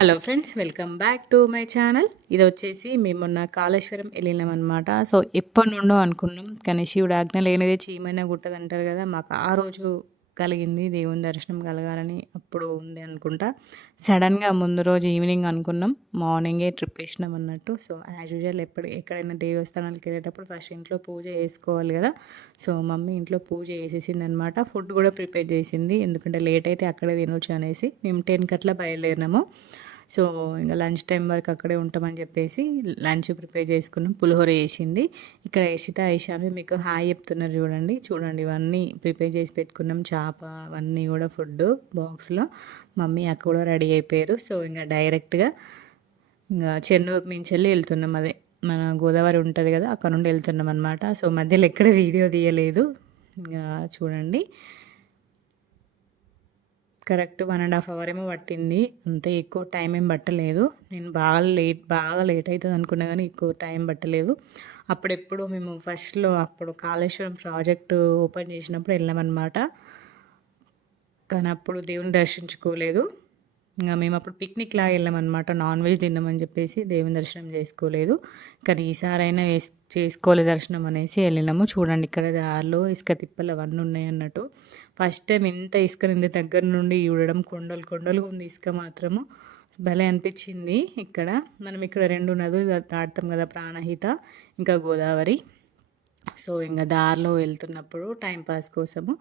Hello friends, welcome back to my channel. ఇది వచ్చేసి మేము మొన్న కాళేశ్వరం వెళ్ళినాం అనమాట. సో ఎప్పటి నుండో అనుకున్నాం, కానీ శివుడు ఆజ్ఞ లేనిదే చీమైనా గుట్టదు అంటారు కదా. మాకు ఆ రోజు కలిగింది దేవుని దర్శనం కలగాలని. అప్పుడు ఉంది అనుకుంటా. సడన్గా ముందు రోజు ఈవినింగ్ అనుకున్నాం, మార్నింగే ట్రిప్ వేసినాం అన్నట్టు. సో యాజ్ యూజువల్ ఎక్కడైనా దేవస్థానాలకు వెళ్ళేటప్పుడు ఫస్ట్ ఇంట్లో పూజ చేసుకోవాలి కదా. సో మమ్మీ ఇంట్లో పూజ చేసేసింది అనమాట. ఫుడ్ కూడా ప్రిపేర్ చేసింది, ఎందుకంటే లేట్ అయితే అక్కడే తినొచ్చు అనేసి. మేము 10 గంటల బయలుదేరినాము. సో ఇంకా లంచ్ టైం వరకు అక్కడే ఉంటామని చెప్పేసి లంచ్ ప్రిపేర్ చేసుకున్నాం. పులిహోర వేసింది. ఇక్కడ యషిత ఐషాను మీకు హాయ్ చెప్తున్నారు చూడండి. చూడండి, ఇవన్నీ ప్రిపేర్ చేసి పెట్టుకున్నాం. చేప అవన్నీ కూడా ఫుడ్ బాక్స్లో. మమ్మీ అక్క కూడా రెడీ అయిపోయారు. సో ఇంకా డైరెక్ట్గా ఇంకా చెన్నూరు నుంచి వెళ్ళి వెళ్తున్నాం. అదే మన గోదావరి ఉంటుంది కదా, అక్కడ నుండి వెళ్తున్నాం అనమాట. సో మధ్యలో ఎక్కడ వీడియో తీయలేదు. ఇంకా చూడండి, కరెక్ట్ 1.5 అవర్ ఏమో పట్టింది. అంతే, ఎక్కువ టైం ఏం పట్టలేదు. నేను బాగా లేట్ అవుతుంది అనుకున్నా, కానీ ఎక్కువ టైం పట్టలేదు. అప్పుడెప్పుడు మేము ఫస్ట్లో అప్పుడు కాళేశ్వరం ప్రాజెక్టు ఓపెన్ చేసినప్పుడు వెళ్ళామన్నమాట. కానీ అప్పుడు దేవుని దర్శించుకోలేదు. ఇంకా మేము అప్పుడు పిక్నిక్ లాగా వెళ్ళామన్నమాట. నాన్ వెజ్ తిన్నామని చెప్పేసి దేవుని దర్శనం చేసుకోలేదు. కానీ ఈసారైనా చేసుకోలే దర్శనం అనేసి వెళ్ళినాము. చూడండి, ఇక్కడ దారిలో ఇసుక తిప్పలు అవన్నీ ఉన్నాయి అన్నట్టు. ఫస్ట్ టైం ఇంత ఇసుక నింది దగ్గర నుండి చూడడం. కొండలు కొండలు ఉంది ఇసుక మాత్రము. భలే అనిపించింది. మనం ఇక్కడ 2 నదులు దాటుతాం కదా, ప్రాణహిత ఇంకా గోదావరి. సో ఇంకా దారిలో వెళ్తున్నప్పుడు టైంపాస్ కోసము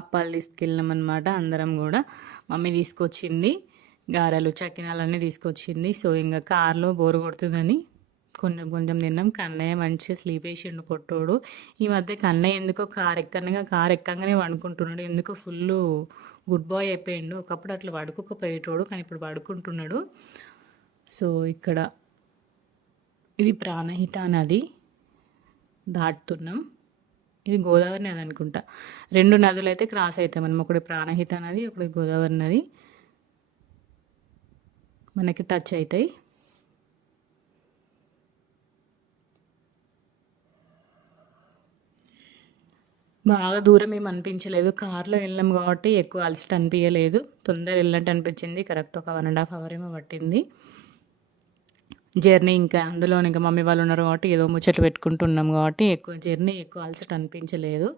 అప్పాలు తీసుకెళ్ళాం అనమాట. అందరం కూడా మమ్మీ తీసుకొచ్చింది గారెలు, చకినాలు అన్నీ తీసుకొచ్చింది. సో ఇంకా కార్లో బోరు కొడుతుందని కొంచెం కొంచెం తిన్నాం. కన్నయ్య మంచిగా స్లీప్ వేసిండు పొట్టోడు. ఈ మధ్య కన్నయ్య ఎందుకో కారు ఎక్కగానే వండుకుంటున్నాడు. ఎందుకో ఫుల్ గుడ్ బాయ్ అయిపోయిండు. ఒకప్పుడు అట్లా పడుకోకపోయేటోడు, కానీ ఇప్పుడు పడుకుంటున్నాడు. సో ఇక్కడ ఇది ప్రాణహిత నది దాటుతున్నాం. ఇది గోదావరి నది అనుకుంటా. 2 నదులు అయితే క్రాస్ అవుతాం మనం. ఒకటి ప్రాణహిత నది, ఒకటి గోదావరి నది మనకి టచ్ అవుతాయి. బాగా దూరం ఏమి అనిపించలేదు. కార్లో వెళ్ళాం కాబట్టి ఎక్కువ అలసట అనిపించలేదు. తొందర వెళ్ళినట్టు అనిపించింది. కరెక్ట్ ఒక 1.5 అవర్ ఏమో పట్టింది జర్నీ. ఇంకా అందులో ఇంకా మమ్మీ వాళ్ళు ఉన్నారు కాబట్టి ఏదో ముచ్చట్లు పెట్టుకుంటున్నాం కాబట్టి ఎక్కువ అలసట అనిపించలేదు.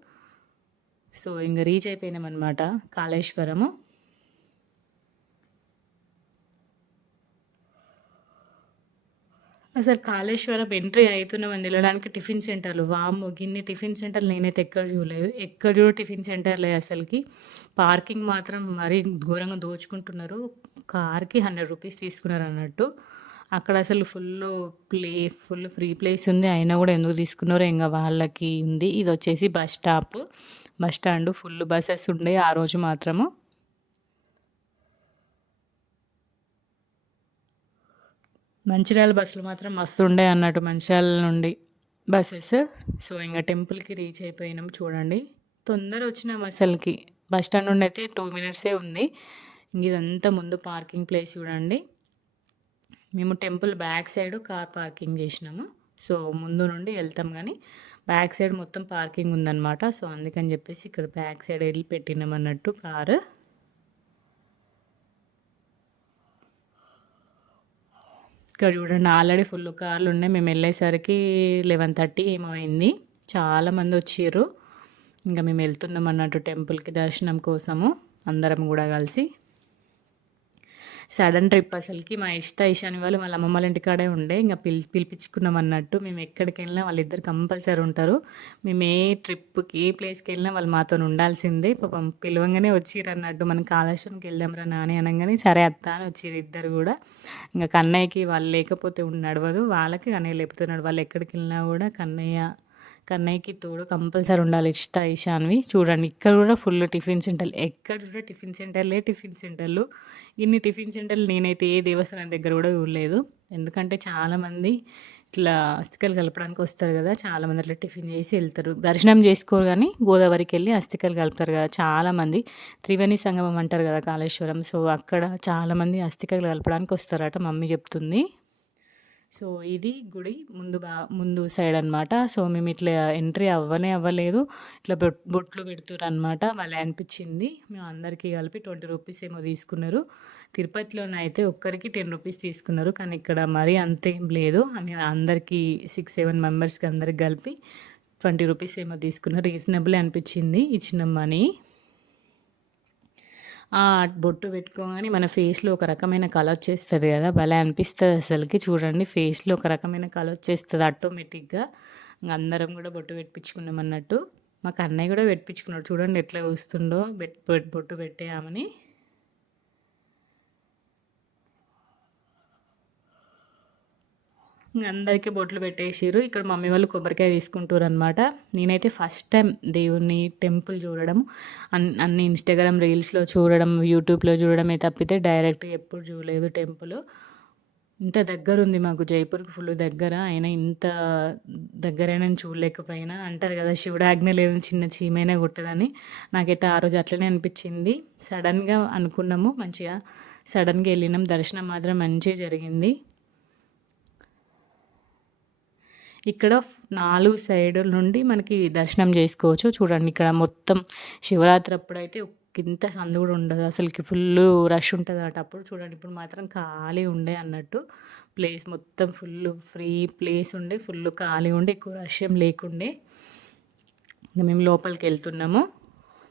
సో ఇంకా రీచ్ అయిపోయినాం అనమాట కాళేశ్వరము. అసలు కాళేశ్వరం ఎంట్రీ అవుతున్నామని వెళ్ళడానికి టిఫిన్ సెంటర్లు, వామ్మో గిన్ని టిఫిన్ సెంటర్లు నేనైతే ఎక్కడ చూడలేదు. ఎక్కడ చూడ టిఫిన్ సెంటర్లే అసలుకి. పార్కింగ్ మాత్రం మరీ ఘోరంగా దోచుకుంటున్నారు. కార్కి 100 రూపీస్ తీసుకున్నారు అన్నట్టు. అక్కడ అసలు ఫుల్ ఫ్రీ ప్లేస్ ఉంది. అయినా కూడా ఎందుకు తీసుకున్నారో ఇంకా వాళ్ళకి ఉంది. ఇది వచ్చేసి బస్ స్టాండ్. ఫుల్ బస్సెస్ ఉండే ఆ రోజు మాత్రము. మంచిర్యాల బస్సులు మాత్రం మస్తు ఉండే అన్నట్టు, మంచిర్యాల నుండి బస్సెస్. సో ఇంకా టెంపుల్కి రీచ్ అయిపోయినాం. చూడండి, తొందర వచ్చినాం అసలుకి. బస్ స్టాండ్ నుండి అయితే 2 మినిట్సే ఉంది. ఇదంతా ముందు పార్కింగ్ ప్లేస్ చూడండి. మేము temple back side car parking చేసినాము. సో ముందు నుండి వెళ్తాం, కానీ బ్యాక్ సైడ్ మొత్తం పార్కింగ్ ఉందన్నమాట. సో అందుకని చెప్పేసి ఇక్కడ బ్యాక్ సైడ్ వెళ్ళి పెట్టినాం అన్నట్టు కారు. ఇక్కడ చూడండి, ఆల్రెడీ ఫుల్ కార్లు ఉన్నాయి. మేము వెళ్ళేసరికి 11:30 ఏమో అయింది. చాలామంది వచ్చిర్రు. ఇంకా మేము వెళ్తున్నాం అన్నట్టు టెంపుల్కి దర్శనం కోసము, అందరం కూడా కలిసి. సడన్ ట్రిప్ అసలుకి. మా ఇషాని వాళ్ళు వాళ్ళ అమ్మమ్మ వాళ్ళ ఇంటికాడే ఉండే. ఇంకా పిలిపించుకున్నాం అన్నట్టు. మేము ఎక్కడికి వెళ్ళినా వాళ్ళిద్దరు కంపల్సరీ ఉంటారు. మేము ఏ ట్రిప్కి ఏ ప్లేస్కి వెళ్ళినా వాళ్ళు మాతో ఉండాల్సిందే. పాపం పిలవంగానే వచ్చిర్రు అన్నట్టు. మనం కాళేశ్వరంకి వెళ్దాంరా నాని అనగానే సరే అత్త అని వచ్చిర్రు ఇద్దరు కూడా. ఇంకా కన్నయ్యకి వాళ్ళు లేకపోతే నడవదు, వాళ్ళకి కన్నయ్య లేపుతున్నాడు. వాళ్ళు ఎక్కడికి వెళ్ళినా కూడా కన్నయ్యకి తోడు కంపల్సరీ ఉండాలి. ఇషాన్వి చూడండి, ఇక్కడ కూడా ఫుల్ టిఫిన్ సెంటర్లు. ఎక్కడ కూడా టిఫిన్ సెంటర్లు. ఇన్ని టిఫిన్ సెంటర్లు నేనైతే ఏ దేవస్థానం దగ్గర కూడా చూడలేదు. ఎందుకంటే చాలామంది ఇట్లా అస్థికలు కలపడానికి వస్తారు కదా, చాలామంది అట్లా టిఫిన్ చేసి వెళ్తారు. దర్శనం చేసుకోరు, కానీ గోదావరికి వెళ్ళి అస్థికలు కలుపుతారు కదా చాలామంది. త్రివేణి సంగమం అంటారు కదా కాళేశ్వరం. సో అక్కడ చాలామంది అస్థికలు కలపడానికి వస్తారట, మమ్మీ చెప్తుంది. సో ఇది గుడి ముందు సైడ్ అనమాట. సో మేము ఇట్లా ఎంట్రీ అవ్వలేదు. ఇట్లా బొట్లు పెడుతుర్రనమాట. భలే అనిపించింది. మేము అందరికీ కలిపి 20 రూపీస్ ఏమో తీసుకున్నారు. తిరుపతిలోనైతే ఒక్కరికి 10 రూపీస్ తీసుకున్నారు. కానీ ఇక్కడ మరీ అంతేం లేదు. అందరికీ 6, 7 మెంబర్స్కి అందరికి కలిపి 20 రూపీస్ ఏమో తీసుకున్నారు. రీజనబుల్ అనిపించింది ఇచ్చిన మనీ. బొట్టు పెట్టుకోగానే మన ఫేస్లో ఒక రకమైన కళ వచ్చేస్తుంది కదా, భలే అనిపిస్తుంది అసలుకి. చూడండి ఫేస్లో ఒక రకమైన కళ వచ్చేస్తుంది ఆటోమేటిక్గా. అందరం కూడా బొట్టు పెట్టించుకున్నాం అన్నట్టు. మాకు అన్నయ్య కూడా పెట్టించుకున్నాడు. చూడండి ఎట్లా చూస్తుండో బొట్టు పెట్టేయామని. అందరికీ బొట్లు పెట్టేసారు. ఇక్కడ మమ్మీ వాళ్ళు కొబ్బరికాయ తీసుకుంటారు అనమాట. నేనైతే ఫస్ట్ టైం దేవుని టెంపుల్ చూడడం, అన్ని ఇన్స్టాగ్రామ్ రీల్స్లో చూడడం, యూట్యూబ్లో చూడడమే తప్పితే డైరెక్ట్గా ఎప్పుడు చూడలేదు టెంపుల్. ఇంత దగ్గర ఉంది మాకు, జైపూర్కి ఫుల్ దగ్గర. అయినా ఇంత దగ్గరైనా చూడలేకపోయినా. అంటారు కదా శివుడు ఆజ్ఞ లేదు చిన్న చీమైనా కొట్టదని. నాకైతే ఆ రోజు అట్లనే అనిపించింది. సడన్గా అనుకున్నాము, మంచిగా సడన్గా వెళ్ళినాం. దర్శనం మాత్రం మంచిగా జరిగింది. ఇక్కడ 4 సైడుల నుండి మనకి దర్శనం చేసుకోవచ్చు. చూడండి ఇక్కడ మొత్తం శివరాత్రి అప్పుడైతే ఇంత సందు కూడా ఉండదు అసలుకి. ఫుల్ రష్ ఉంటుంది అట అప్పుడు. చూడండి ఇప్పుడు మాత్రం ఖాళీ ఉండే అన్నట్టు. ప్లేస్ మొత్తం ఫుల్ ఫ్రీ ప్లేస్ ఉండే, ఫుల్ ఖాళీ ఉండే, ఎక్కువ రష్ ఏం లేకుండే. ఇంకా మేము లోపలికి వెళ్తున్నాము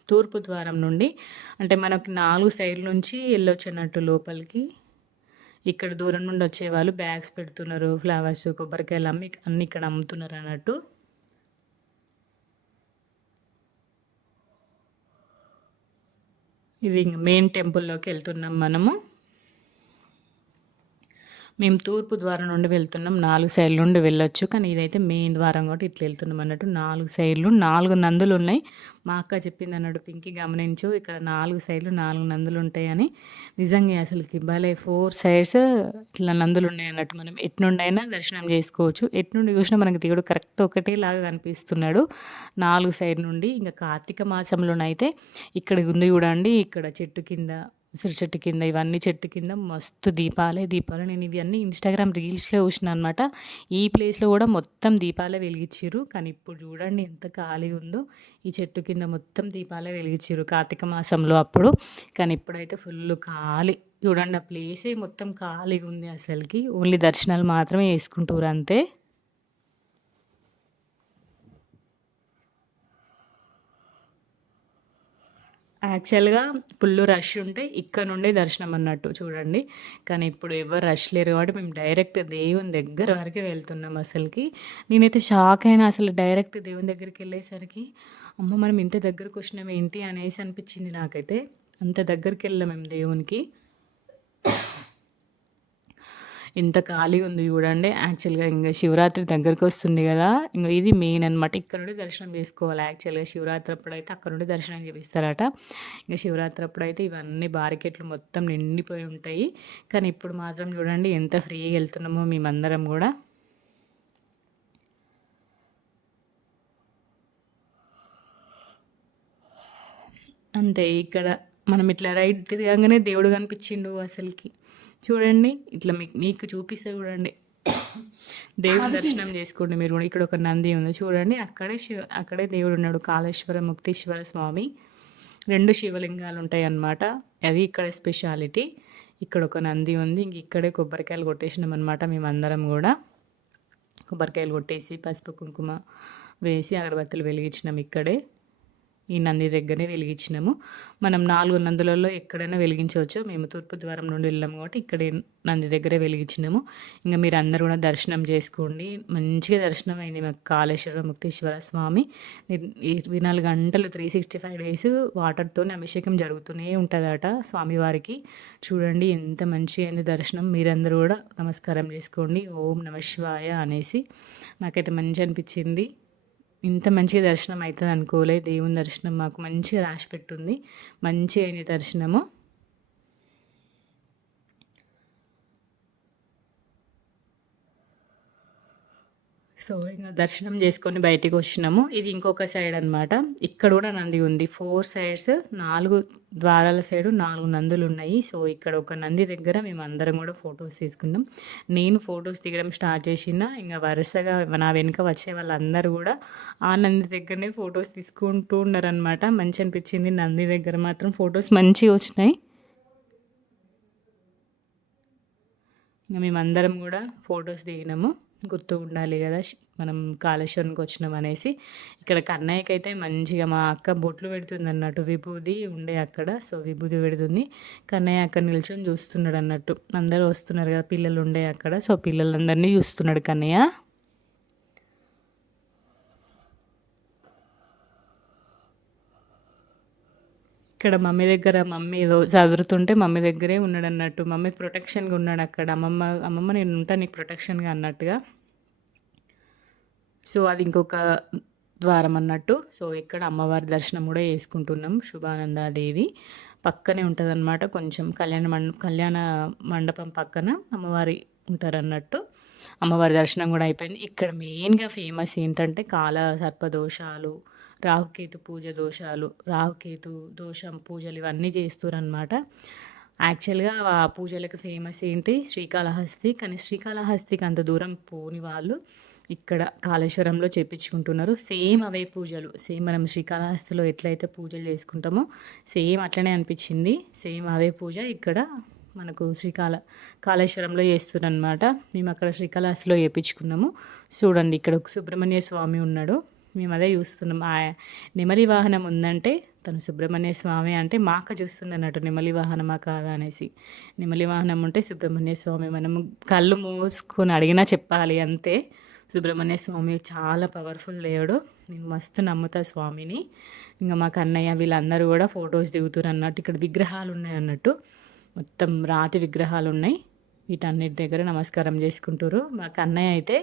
తూర్పు ద్వారం నుండి. అంటే మనకి 4 సైడ్ల నుంచి వెళ్ళొచ్చు అన్నట్టు లోపలికి. ఇక్కడ దూరం నుండి వచ్చేవాళ్ళు బ్యాగ్స్ పెడుతున్నారు, ఫ్లవర్స్, కొబ్బరికాయలు అన్నీ ఇక్కడ అమ్ముతున్నారు అన్నట్టు. ఇది మెయిన్ టెంపుల్లోకి వెళ్తున్నాం మనము. మేము తూర్పు ద్వారం నుండి వెళ్తున్నాం. 4 సైడ్ల నుండి వెళ్ళొచ్చు, కానీ ఇదైతే మెయిన్ ద్వారం కాబట్టి ఇట్లా వెళ్తున్నాం అన్నట్టు. 4 సైడ్లు 4 నందులు ఉన్నాయి. మా అక్క చెప్పింది అన్నట్టు, పింకి గమనించు ఇక్కడ 4 సైడ్లు 4 నందులు ఉంటాయని. నిజంగా అసలుకి భలే 4 సైడ్స్ ఇట్లా నందులు ఉన్నాయి అన్నట్టు. మనం ఎట్నుండైనా దర్శనం చేసుకోవచ్చు. ఎట్నుండి చూసినా మనకి దేవుడు కరెక్ట్ ఒకటేలాగా కనిపిస్తున్నాడు 4 సైడ్ నుండి. ఇంకా కార్తీక మాసంలోనైతే ఇక్కడ ఉంది చూడండి, ఇక్కడ చెట్టు కింద, ఉసిరి చెట్టు కింద, ఇవన్నీ చెట్టు కింద మస్తు దీపాలే. నేను ఇవన్నీ ఇన్స్టాగ్రామ్ రీల్స్లో చూసిన అనమాట. ఈ ప్లేస్లో కూడా మొత్తం దీపాలే వెలిగించారు. కానీ ఇప్పుడు చూడండి ఎంత ఖాళీ ఉందో. ఈ చెట్టు కింద మొత్తం దీపాలే వెలిగించారు కార్తీక మాసంలో అప్పుడు. కానీ ఇప్పుడైతే ఫుల్ ఖాళీ. చూడండి ఆ ప్లేసే మొత్తం ఖాళీగా ఉంది అసలుకి. ఓన్లీ దర్శనాలు మాత్రమే చేసుకుంటారు అంతే. యాక్చువల్గా ఫుల్ రష్ ఉంటే ఇక్కడ నుండే దర్శనం అన్నట్టు చూడండి. కానీ ఇప్పుడు ఎవరు రష్ లేరు కాబట్టి మేము డైరెక్ట్ దేవుని దగ్గర వరకే వెళ్తున్నాం అసలుకి. నేనైతే షాక్ అయినా అసలు. డైరెక్ట్ దేవుని దగ్గరికి వెళ్ళేసరికి అమ్మ మనం ఇంత దగ్గరకు వచ్చినాం ఏంటి అనేసి అనిపించింది నాకైతే. అంత దగ్గరికి వెళ్ళాం మేము దేవునికి. ఎంత ఖాళీ ఉంది చూడండి. యాక్చువల్గా ఇంకా శివరాత్రి దగ్గరికి వస్తుంది కదా, ఇంకా ఇది మెయిన్ అనమాట. ఇక్కడ నుండి దర్శనం చేసుకోవాలి. యాక్చువల్గా శివరాత్రి అప్పుడైతే అక్కడ నుండి దర్శనం చేపిస్తారట. ఇంకా శివరాత్రి అప్పుడైతే ఇవన్నీ బారికెట్లు మొత్తం నిండిపోయి ఉంటాయి. కానీ ఇప్పుడు మాత్రం చూడండి ఎంత ఫ్రీగా వెళ్తున్నామో మేమందరం కూడా. అంతే. ఇక్కడ మనం ఇట్లా రైట్ తిరగగానే దేవుడు కనిపించిండు అసలుకి. చూడండి ఇట్లా మీకు చూపిస్తే చూడండి. దేవుడి దర్శనం చేసుకోండి మీరు కూడా. ఇక్కడ ఒక నంది ఉంది చూడండి. అక్కడే దేవుడు ఉన్నాడు, కాళేశ్వర ముక్తేశ్వర స్వామి. 2 శివలింగాలు ఉంటాయి అన్నమాట. అది ఇక్కడ స్పెషాలిటీ. ఇక్కడ ఒక నంది ఉంది. ఇంక ఇక్కడే కొబ్బరికాయలు కొట్టేసినాం అనమాట. మేమందరం కూడా కొబ్బరికాయలు కొట్టేసి పసుపు కుంకుమ వేసి అగరబత్తులు వెలిగించినాం ఇక్కడే. ఈ నంది దగ్గరనే వెలిగించినాము. మనం 4 నందులలో ఎక్కడైనా వెలిగించవచ్చు. మేము తూర్పు ద్వారం నుండి వెళ్ళాము కాబట్టి ఇక్కడే నంది దగ్గరే వెలిగించినాము. ఇంకా మీరు అందరూ కూడా దర్శనం చేసుకోండి. మంచిగా దర్శనం అయింది మాకు. కాళేశ్వర ముక్తేశ్వర స్వామి 24 గంటలు 365 డేస్ వాటర్తోనే అభిషేకం జరుగుతూనే ఉంటుందట స్వామివారికి. చూడండి ఎంత మంచిగా అయింది దర్శనం. మీరందరూ కూడా నమస్కారం చేసుకోండి, ఓం నమ శివాయ అనేసి. నాకైతే మంచి అనిపించింది. ఇంత మంచిగా దర్శనం అవుతుంది అనుకోలే. దేవుని దర్శనం మాకు మంచిగా రాసి పెట్టుంది. మంచిగా అయింది దర్శనము. సో ఇంక దర్శనం చేసుకొని బయటికి వచ్చినాము. ఇది ఇంకొక సైడ్ అనమాట. ఇక్కడ కూడా నంది ఉంది. 4 సైడ్స్ 4 ద్వారాల సైడు 4 నందులు ఉన్నాయి. సో ఇక్కడ ఒక నంది దగ్గర మేమందరం కూడా ఫొటోస్ తీసుకున్నాం. నేను ఫొటోస్ దిగడం స్టార్ట్ చేసిన ఇంక వరుసగా నా వెనుక వచ్చే వాళ్ళందరూ కూడా ఆ నంది దగ్గరనే ఫొటోస్ తీసుకుంటూ ఉన్నారనమాట. మంచి అనిపించింది. నంది దగ్గర మాత్రం ఫొటోస్ మంచిగా వచ్చినాయి. ఇంక మేమందరం కూడా ఫొటోస్ దిగినాము. గుర్తు ఉండాలి కదా మనం కాళేశ్వరంకి వచ్చినాం అనేసి. ఇక్కడ కన్నయ్యకి అయితే మంచిగా మా అక్క బొట్లు పెడుతుంది అన్నట్టు, విభూది ఉండే అక్కడ. సో విభూది పెడుతుంది. కన్నయ్య అక్కడ నిల్చొని చూస్తున్నాడు అన్నట్టు. అందరూ వస్తున్నారు కదా పిల్లలు ఉండే అక్కడ. సో పిల్లలందరినీ చూస్తున్నాడు కన్నయ్య. ఇక్కడ మమ్మీ దగ్గర మమ్మీ ఏదో చదువుతుంటే మమ్మీ దగ్గరే ఉన్నాడు అన్నట్టు. మమ్మీ ప్రొటెక్షన్గా ఉన్నాడు అక్కడ. అమ్మమ్మ నేను ఉంటా నీకు ప్రొటెక్షన్గా అన్నట్టుగా. సో అది ఇంకొక ద్వారం అన్నట్టు. సో ఇక్కడ అమ్మవారి దర్శనం కూడా చేసుకుంటున్నాం. శుభానందాదేవి పక్కనే ఉంటుంది అనమాట. కొంచెం కళ్యాణ మండపం పక్కన అమ్మవారి ఉంటారన్నట్టు. అమ్మవారి దర్శనం కూడా అయిపోయింది. ఇక్కడ మెయిన్గా ఫేమస్ ఏంటంటే కాల సర్పదోషాలు, రాహుకేతు పూజ దోషాలు, రాహుకేతు దోషం పూజలు ఇవన్నీ చేస్తారనమాట. యాక్చువల్గా ఆ పూజలకు ఫేమస్ ఏంటి శ్రీకాళహస్తి. కానీ శ్రీకాళహస్తికి అంత దూరం పోని వాళ్ళు ఇక్కడ కాళేశ్వరంలో చేపించుకుంటున్నారు. సేమ్ అవే పూజలు, సేమ్ మనం శ్రీకాళహస్తిలో ఎట్లయితే పూజలు చేసుకుంటామో సేమ్ అట్లనే అనిపించింది. సేమ్ అవే పూజ ఇక్కడ మనకు కాళేశ్వరంలో చేస్తున్నారనమాట. మేము అక్కడ శ్రీకాళహస్తిలో చేయించుకున్నాము. చూడండి ఇక్కడ ఒక సుబ్రహ్మణ్య స్వామి ఉన్నాడు. మేము అదే చూస్తున్నాం. ఆ నెమలి వాహనం ఉందంటే తను సుబ్రహ్మణ్య స్వామి అంటే మాక చూస్తుంది అన్నట్టు, నెమలి వాహనమా కాదా అనేసి. నెమలి వాహనం ఉంటే సుబ్రహ్మణ్య స్వామి. మనం కళ్ళు మూసుకొని అడిగినా చెప్పాలి అంతే. సుబ్రహ్మణ్య స్వామి చాలా పవర్ఫుల్ దేవుడు. నేను మస్తు నమ్ముతా స్వామిని. ఇంకా మా కన్నయ్య వీళ్ళందరూ కూడా ఫొటోస్ దిగుతారు అన్నట్టు. ఇక్కడ విగ్రహాలు ఉన్నాయి అన్నట్టు, మొత్తం రాతి విగ్రహాలు ఉన్నాయి. వీటన్నిటి దగ్గర నమస్కారం చేసుకుంటారు. మా కన్నయ్య అయితే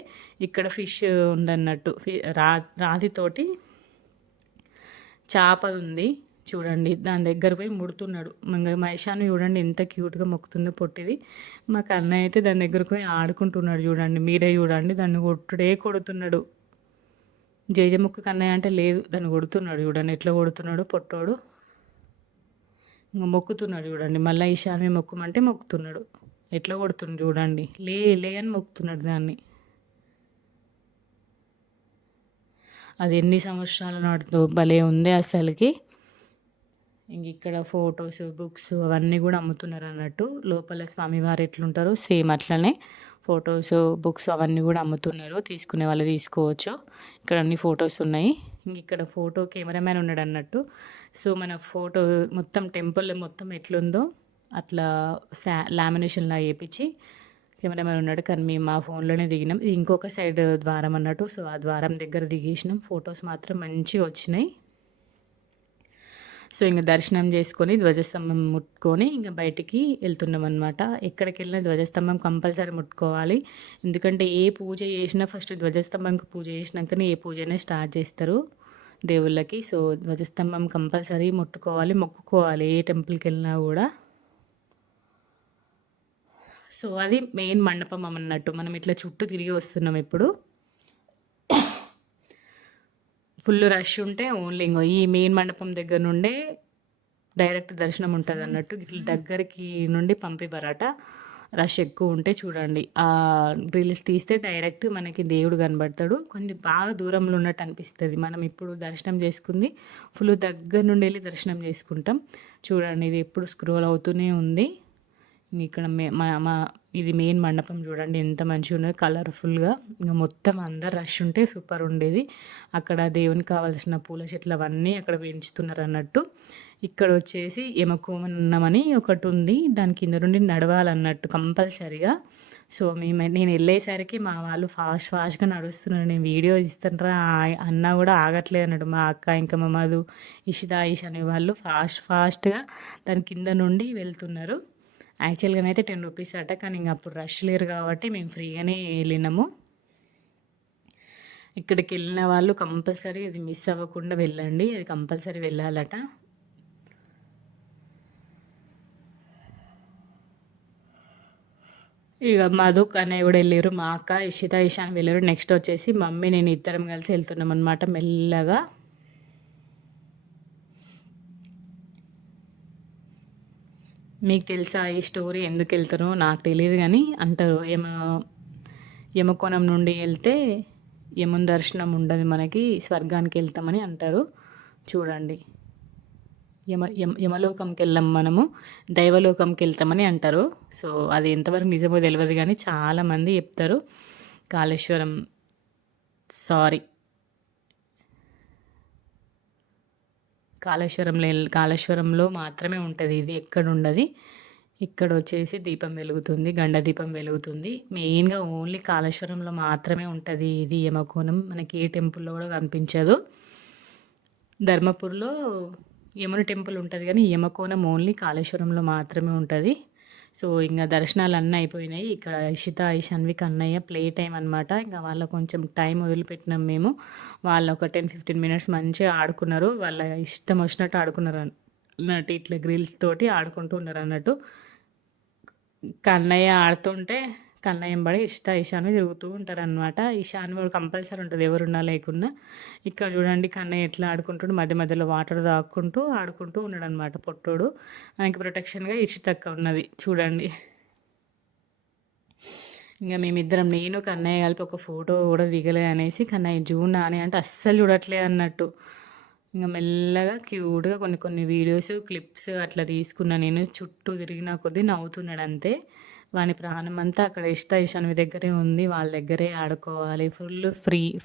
ఇక్కడ ఫిష్ ఉందన్నట్టు, రాతితోటి చేప ఉంది చూడండి, దాని దగ్గర పోయి ముడుతున్నాడు. మా ఇషాను చూడండి ఎంత క్యూట్గా మొక్కుతుందో పొట్టిది. మా కన్నయ్య అయితే దాని దగ్గరకు పోయి ఆడుకుంటున్నాడు చూడండి. మీరే చూడండి, దాన్ని కొడుతున్నాడు. జేజముక్కు కన్నయ్య అంటే లేదు, దాన్ని కొడుతున్నాడు చూడండి ఎట్లా కొడుతున్నాడు పొట్టోడు. ఇంకా మొక్కుతున్నాడు చూడండి. మళ్ళీ ఈశాన్య మొక్కుమంటే మొక్కుతున్నాడు. ఎట్లా కొడుతుంది చూడండి. లే అని మొక్కుతున్నాడు దాన్ని. అది ఎన్ని సంవత్సరాల నాటితో భలే ఉంది అసలుకి. ఇంక ఇక్కడ ఫొటోస్, బుక్స్ అవన్నీ కూడా అమ్ముతున్నారు అన్నట్టు. లోపల స్వామివారు ఎట్లుంటారో సేమ్ అట్లనే ఫొటోస్, బుక్స్ అవన్నీ కూడా అమ్ముతున్నారు. తీసుకునే వాళ్ళు తీసుకోవచ్చు. ఇక్కడ అన్ని ఫొటోస్ ఉన్నాయి. ఇంక ఇక్కడ ఫోటో కెమెరామ్యాన్ ఉన్నాడు అన్నట్టు. సో మన ఫోటో మొత్తం టెంపుల్ మొత్తం ఎట్లుందో అట్లా లామినేషన్లా వేయించి కెమెరామ్యాన్ ఉన్నాడు. కానీ మేము మా ఫోన్లోనే దిగినాం. ఇది ఇంకొక సైడ్ ద్వారం అన్నట్టు. సో ఆ ద్వారం దగ్గర దిగేసినాం. ఫొటోస్ మాత్రం మంచిగా వచ్చినాయి. సో ఇంకా దర్శనం చేసుకొని ధ్వజస్తంభం ముట్టుకొని ఇంకా బయటికి వెళ్తున్నాం అనమాట. ఎక్కడికి వెళ్ళినా ధ్వజస్తంభం కంపల్సరీ ముట్టుకోవాలి. ఎందుకంటే ఏ పూజ చేసినా ఫస్ట్ ధ్వజస్తంభంకి పూజ చేసినాకనే ఏ పూజనే స్టార్ట్ చేస్తారు దేవుళ్ళకి. సో ధ్వజస్తంభం కంపల్సరీ ముట్టుకోవాలి, మొక్కుకోవాలి ఏ టెంపుల్కి వెళ్ళినా కూడా. సో అది మెయిన్ మండపం అన్నట్టు. మనం ఇట్లా చుట్టూ తిరిగి వస్తున్నాం. ఇప్పుడు ఫుల్ రష్ ఉంటే ఓన్లీ ఇంకో ఈ మెయిన్ మండపం దగ్గర నుండే డైరెక్ట్ దర్శనం ఉంటుంది అన్నట్టు. ఇట్లా దగ్గరికి నుండి పంపివరట. రష్ ఎక్కువ ఉంటే చూడండి ఆ రీల్స్ తీస్తే డైరెక్ట్ మనకి దేవుడు కనబడతాడు. కొన్ని బాగా దూరంలో ఉన్నట్టు అనిపిస్తుంది. మనం ఇప్పుడు దర్శనం చేసుకుంది ఫుల్ దగ్గర నుండి వెళ్ళి దర్శనం చేసుకుంటాం. చూడండి ఇది ఎప్పుడు స్క్రోల్ అవుతూనే ఉంది. ఇక్కడ మా ఇది మెయిన్ మండపం చూడండి ఎంత మంచిగా ఉన్నది కలర్ఫుల్గా. ఇంకా మొత్తం అందరు రష్ ఉంటే సూపర్ ఉండేది. అక్కడ దేవునికి కావాల్సిన పూల చెట్లు అవన్నీ అక్కడ పెంచుతున్నారు అన్నట్టు. ఇక్కడ వచ్చేసి యమకోమన్నమని ఒకటి ఉంది, దాని కింద నుండి నడవాలన్నట్టు కంపల్సరిగా. సో నేను వెళ్ళేసరికి మా వాళ్ళు ఫాస్ట్గా నడుస్తున్నారు. నేను వీడియో ఇస్తానరా అన్నా కూడా ఆగట్లేదు అన్నట్టు. మా అక్క ఇంకా మా మధు, ఇషిత, ఈష్ అనే వాళ్ళు ఫాస్ట్గా దాని కింద నుండి వెళ్తున్నారు. యాక్చువల్గానైతే 10 రూపీస్ అట, కానీ ఇంక అప్పుడు రష్ లేరు కాబట్టి మేము ఫ్రీగానే వెళ్ళినాము. ఇక్కడికి వెళ్ళిన వాళ్ళు కంపల్సరీ అది మిస్ అవ్వకుండా వెళ్ళండి, అది కంపల్సరీ వెళ్ళాలట. ఇక మధుక్ అన్నయ్య కూడా వెళ్ళారు, మా అక్క ఇషిత ఇషాన్ వెళ్ళారు. నెక్స్ట్ వచ్చేసి మమ్మీ నేను ఇద్దరం కలిసి వెళ్తున్నాం అనమాట మెల్లగా. మీకు తెలుసా ఈ స్టోరీ ఎందుకు వెళ్తారో నాకు తెలియదు కానీ అంటారు, యమకోణం నుండి వెళ్తే యముని దర్శనం ఉండదు, మనకి స్వర్గానికి వెళ్తామని అంటారు. చూడండి, యమలోకంకి వెళ్ళాం మనము, దైవలోకంకి వెళ్తామని అంటారు. సో అది ఎంతవరకు నిజమో తెలియదు కానీ చాలామంది చెప్తారు. కాళేశ్వరం సారీ కాళేశ్వరంలో మాత్రమే ఉంటుంది ఇది, ఎక్కడ ఉండదు. ఇక్కడ వచ్చేసి దీపం వెలుగుతుంది, గండ దీపం వెలుగుతుంది. మెయిన్గా ఓన్లీ కాళేశ్వరంలో మాత్రమే ఉంటుంది ఇది యమకోణం, మనకి ఏ టెంపుల్లో కూడా కనిపించదు. ధర్మపూర్లో యముని టెంపుల్ ఉంటుంది కానీ యమకోణం ఓన్లీ కాళేశ్వరంలో మాత్రమే ఉంటుంది. సో ఇంకా దర్శనాలు అన్నీ అయిపోయినాయి. ఇక్కడ ఇషిత ఇషాన్విక్ అన్నయ్య ప్లే టైం అనమాట. ఇంకా వాళ్ళ కొంచెం టైం వదిలిపెట్టినాం మేము. వాళ్ళు ఒక 10-15 మినిట్స్ మంచిగా ఆడుకున్నారు, వాళ్ళ ఇష్టం వచ్చినట్టు ఆడుకున్నారు అన్నట్టు, ఇట్లా గ్రిల్స్ తోటి ఆడుకుంటూ ఉన్నారు అన్నట్టు. కన్నయ్య ఆడుతుంటే కన్నయ్య పడి ఇషాన్వి తిరుగుతూ ఉంటారు అనమాట. ఇషాన్వి కూడా కంపల్సరీ ఉంటుంది ఎవరున్నా లేకున్నా. ఇక్కడ చూడండి కన్నయ్య ఎట్లా ఆడుకుంటుండు, మధ్య మధ్యలో వాటర్ తాక్కుంటూ ఆడుకుంటూ ఉన్నాడు అనమాట పొట్టోడు. ఆయనకి ప్రొటెక్షన్గా ఇషితక్క ఉన్నది చూడండి. ఇంకా మేమిద్దరం నేను కన్నయ్య కలిపి ఒక ఫోటో కూడా దిగలే అనేసి, కన్నయ్య జూన్ అని అంటే అస్సలు చూడట్లే అన్నట్టు. ఇంకా మెల్లగా క్యూట్గా కొన్ని వీడియోస్ క్లిప్స్ అట్లా తీసుకున్నా నేను. చుట్టూ తిరిగిన కొద్దీ నవ్వుతున్నాడు అంతే. వాని ప్రాణం అంతా అక్కడ ఇషాన్వి దగ్గరే ఉంది, వాళ్ళ దగ్గరే ఆడుకోవాలి. ఫుల్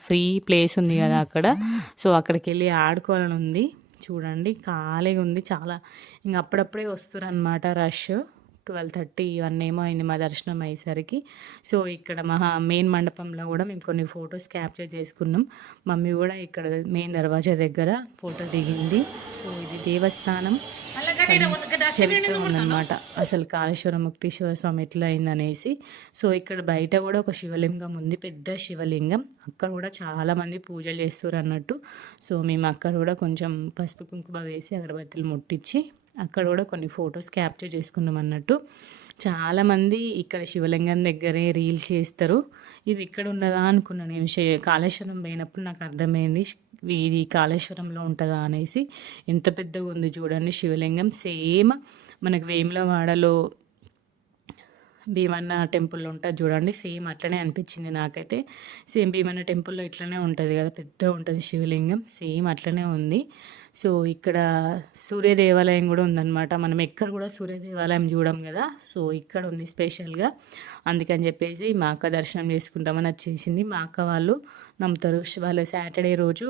ఫ్రీ ప్లేస్ ఉంది కదా అక్కడ. సో అక్కడికి వెళ్ళి ఆడుకోవాలని ఉంది. చూడండి ఖాళీగా ఉంది చాలా. ఇంకా అప్పుడప్పుడే వస్తారు అనమాట రష్. 12:30 ఇవన్నీ ఏమో అయింది మా దర్శనం అయ్యేసరికి. సో ఇక్కడ మా మెయిన్ మండపంలో కూడా మేము కొన్ని ఫొటోస్ క్యాప్చర్ చేసుకున్నాం. మమ్మీ కూడా ఇక్కడ మెయిన్ దర్వాజా దగ్గర ఫోటో దిగింది. సో ఇది దేవస్థానం చరిత్ర ఉందన్నమాట, అసలు కాళేశ్వరం ముక్తేశ్వర స్వామి ఎట్లా అయిందనేసి. సో ఇక్కడ బయట కూడా ఒక శివలింగం ఉంది, పెద్ద శివలింగం. అక్కడ కూడా చాలామంది పూజలు చేస్తారు అన్నట్టు. సో మేము అక్కడ కూడా కొంచెం పసుపు కుంకుమ వేసి అగరబత్తులు ముట్టించి అక్కడ కూడా కొన్ని ఫొటోస్ క్యాప్చర్ చేసుకున్నాం అన్నట్టు. చాలామంది ఇక్కడ శివలింగం దగ్గరే రీల్స్ చేస్తారు. ఇది ఇక్కడ ఉన్నదా అనుకున్నాను నేను. కాళేశ్వరం పోయినప్పుడు నాకు అర్థమైంది ఇది కాళేశ్వరంలో ఉంటుందా అనేసి. ఎంత పెద్దగా ఉంది చూడండి శివలింగం. సేమ్ మనకు వేములవాడలో భీమన్న టెంపుల్లో ఉంటుంది చూడండి, సేమ్ అట్లనే అనిపించింది నాకైతే. సేమ్ భీమన్న టెంపుల్లో ఇట్లనే ఉంటుంది కదా, పెద్ద ఉంటుంది శివలింగం, సేమ్ అట్లనే ఉంది. సో ఇక్కడ సూర్య దేవాలయం కూడా ఉందన్నమాట. మనం ఎక్కడ కూడా సూర్య దేవాలయం చూడం కదా, సో ఇక్కడ ఉంది స్పెషల్గా. అందుకని చెప్పేసి మా అక్క దర్శనం చేసుకుంటామని వచ్చేసింది. మా అక్క వాళ్ళు నమ్ముతారు, వాళ్ళు సాటర్డే రోజు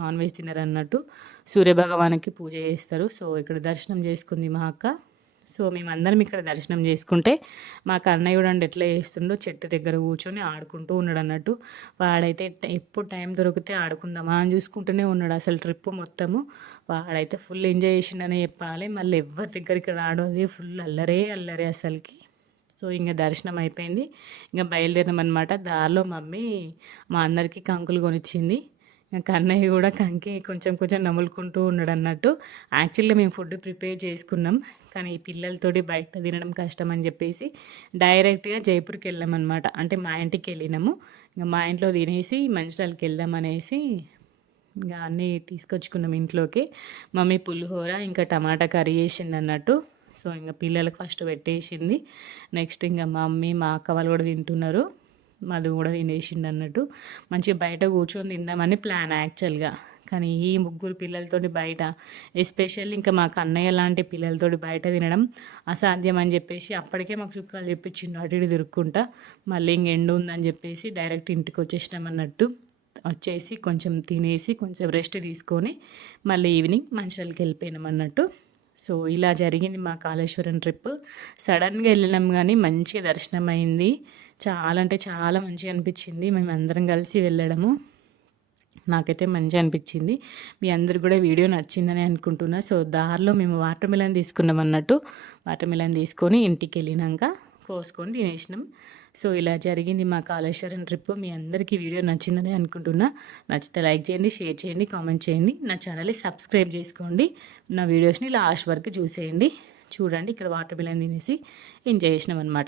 నాన్ వెజ్ తినరు అన్నట్టు, సూర్యభగవానికి పూజ చేస్తారు. సో ఇక్కడ దర్శనం చేసుకుంది మా అక్క. సో మేమందరం ఇక్కడ దర్శనం చేసుకుంటే మా కన్నయ్య కూడా ఎట్లా చేస్తుండో చెట్టు దగ్గర కూర్చొని ఆడుకుంటూ ఉన్నాడు అన్నట్టు. వాడైతే ఎప్పుడు టైం దొరికితే ఆడుకుందామా అని చూసుకుంటూనే ఉన్నాడు. అసలు ట్రిప్ మొత్తము వాడైతే ఫుల్ ఎంజాయ్ చేసిండనే చెప్పాలి. మళ్ళీ ఎవరి దగ్గరికి రాడు, అది ఫుల్ అల్లరే అసలుకి. సో ఇంకా దర్శనం అయిపోయింది, ఇంకా బయలుదేరామన్నమాట. దారిలో మమ్మీ మా అందరికీ కంకులు కొనిచ్చింది. కన్నయ్య కూడా కంకి కొంచెం నములుకుంటూ ఉన్నాడు అన్నట్టు. యాక్చువల్గా మేము ఫుడ్ ప్రిపేర్ చేసుకున్నాం, కానీ ఈ పిల్లలతోటి బయట తినడం కష్టం అని చెప్పేసి డైరెక్ట్గా జైపూర్కి వెళ్ళామన్నమాట. అంటే మా ఇంటికి వెళ్ళినాము. ఇంకా మా ఇంట్లో తినేసి మంచిర్యాలకి వెళ్దామనేసి ఇంకా అన్నీ తీసుకొచ్చుకున్నాం ఇంట్లోకి. మమ్మీ పులిహోర ఇంకా టమాటా కర్రీ చేసింది అన్నట్టు. సో ఇంకా పిల్లలకు ఫస్ట్ పెట్టేసింది. నెక్స్ట్ ఇంకా మా మమ్మీ మా అక్క వాళ్ళు కూడా తింటున్నారు. మధు కూడా తినేసిండు అన్నట్టు. మంచిగా బయట కూర్చొని తిందామని ప్లాన్ యాక్చువల్గా, కానీ ఈ ముగ్గురు పిల్లలతోటి బయట, ఎస్పెషల్లీ ఇంకా మా కన్నయ్య లాంటి పిల్లలతోటి బయట తినడం అసాధ్యం అని చెప్పేసి అప్పటికే మాకు చుక్కాలు చెప్పించిండు అటు ఇటు తిరుక్కుంటా. మళ్ళీ ఇంక ఎండు ఉందని చెప్పేసి డైరెక్ట్ ఇంటికి వచ్చేసినాం అన్నట్టు. వచ్చేసి కొంచెం తినేసి కొంచెం రెస్ట్ తీసుకొని మళ్ళీ ఈవినింగ్ మంచిర్యాలకి వెళ్ళిపోయినాం అన్నట్టు. సో ఇలా జరిగింది మా కాళేశ్వరం ట్రిప్. సడన్గా వెళ్ళినాం కానీ మంచిగా దర్శనం అయింది. చాలా అంటే చాలా మంచిగా అనిపించింది మేము అందరం కలిసి వెళ్ళడము. నాకైతే మంచిగా అనిపించింది. మీ అందరికి కూడా వీడియో నచ్చిందని అనుకుంటున్నా. సో దారిలో మేము వాటర్ మిలన్ తీసుకున్నాం అన్నట్టు. వాటర్ మిలన్ తీసుకొని ఇంటికి వెళ్ళినాక కోసుకొని తినేసినాం. సో ఇలా జరిగింది మా కాళేశ్వరం ట్రిప్. మీ అందరికీ వీడియో నచ్చిందని అనుకుంటున్నా. నచ్చితే లైక్ చేయండి, షేర్ చేయండి, కామెంట్ చేయండి. నా ఛానల్ని సబ్స్క్రైబ్ చేసుకోండి. నా వీడియోస్ని లాస్ట్ వరకు చూసేయండి. చూడండి ఇక్కడ వాటర్ మిలన్ తినేసి ఎంజాయ్ చేసినాం అనమాట.